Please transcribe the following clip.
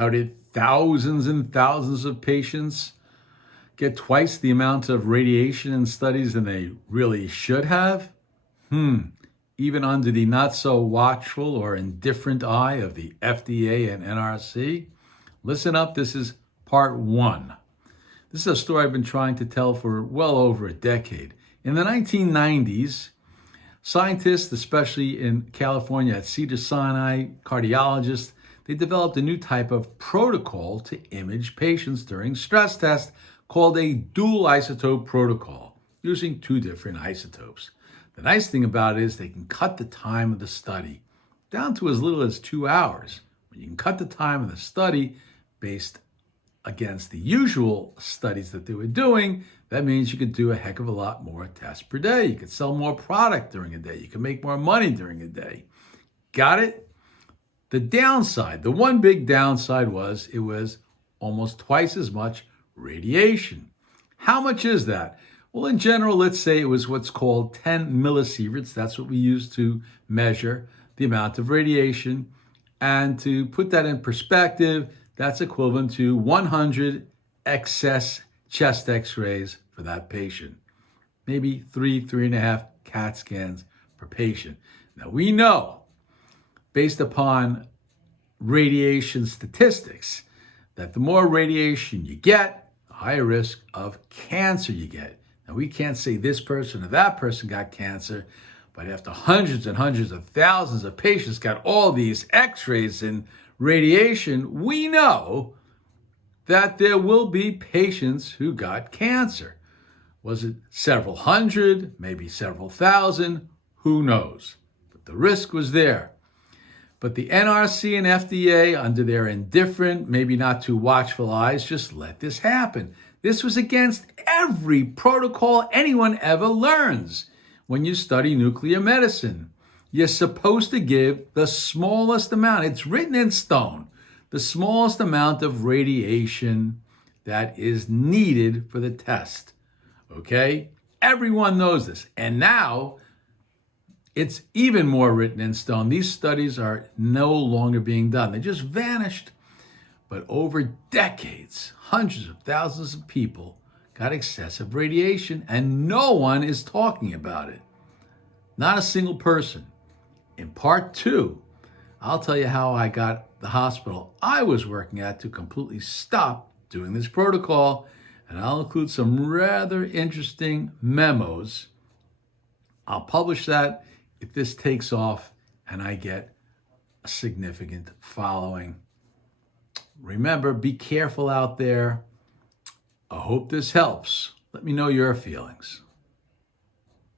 How did thousands and thousands of patients get twice the amount of radiation in studies than they really should have? Even under the not so watchful or indifferent eye of the FDA and NRC? Listen up, this is part one. This is a story I've been trying to tell for well over a decade. In the 1990s, scientists, especially in California at Cedars-Sinai, cardiologists, they developed a new type of protocol to image patients during stress tests called a dual isotope protocol, using two different isotopes. The nice thing about it is they can cut the time of the study down to as little as 2 hours. When you can cut the time of the study based against the usual studies that they were doing, that means you could do a heck of a lot more tests per day. You could sell more product during a day. You could make more money during a day. Got it? The downside, the one big downside was it was almost twice as much radiation. How much is that? Well, in general, let's say it was what's called 10 millisieverts. That's what we use to measure the amount of radiation. And to put that in perspective, that's equivalent to 100 excess chest x-rays for that patient. Maybe 3.5 CAT scans per patient. Now we know, based upon radiation statistics, that the more radiation you get, the higher risk of cancer you get. Now we can't say this person or that person got cancer, but after hundreds and hundreds of thousands of patients got all these x-rays and radiation, we know that there will be patients who got cancer. Was it several hundred, maybe several thousand? Who knows? But the risk was there. But the NRC and FDA, under their indifferent, maybe not too watchful eyes, just let this happen. This was against every protocol anyone ever learns when you study nuclear medicine. You're supposed to give the smallest amount, it's written in stone, the smallest amount of radiation that is needed for the test. Okay? Everyone knows this. And now it's even more written in stone. These studies are no longer being done. They just vanished. But over decades, hundreds of thousands of people got excessive radiation, and no one is talking about it. Not a single person. In part two, I'll tell you how I got the hospital I was working at to completely stop doing this protocol, and I'll include some rather interesting memos. I'll publish that if this takes off and I get a significant following. Remember, be careful out there. I hope this helps. Let me know your feelings.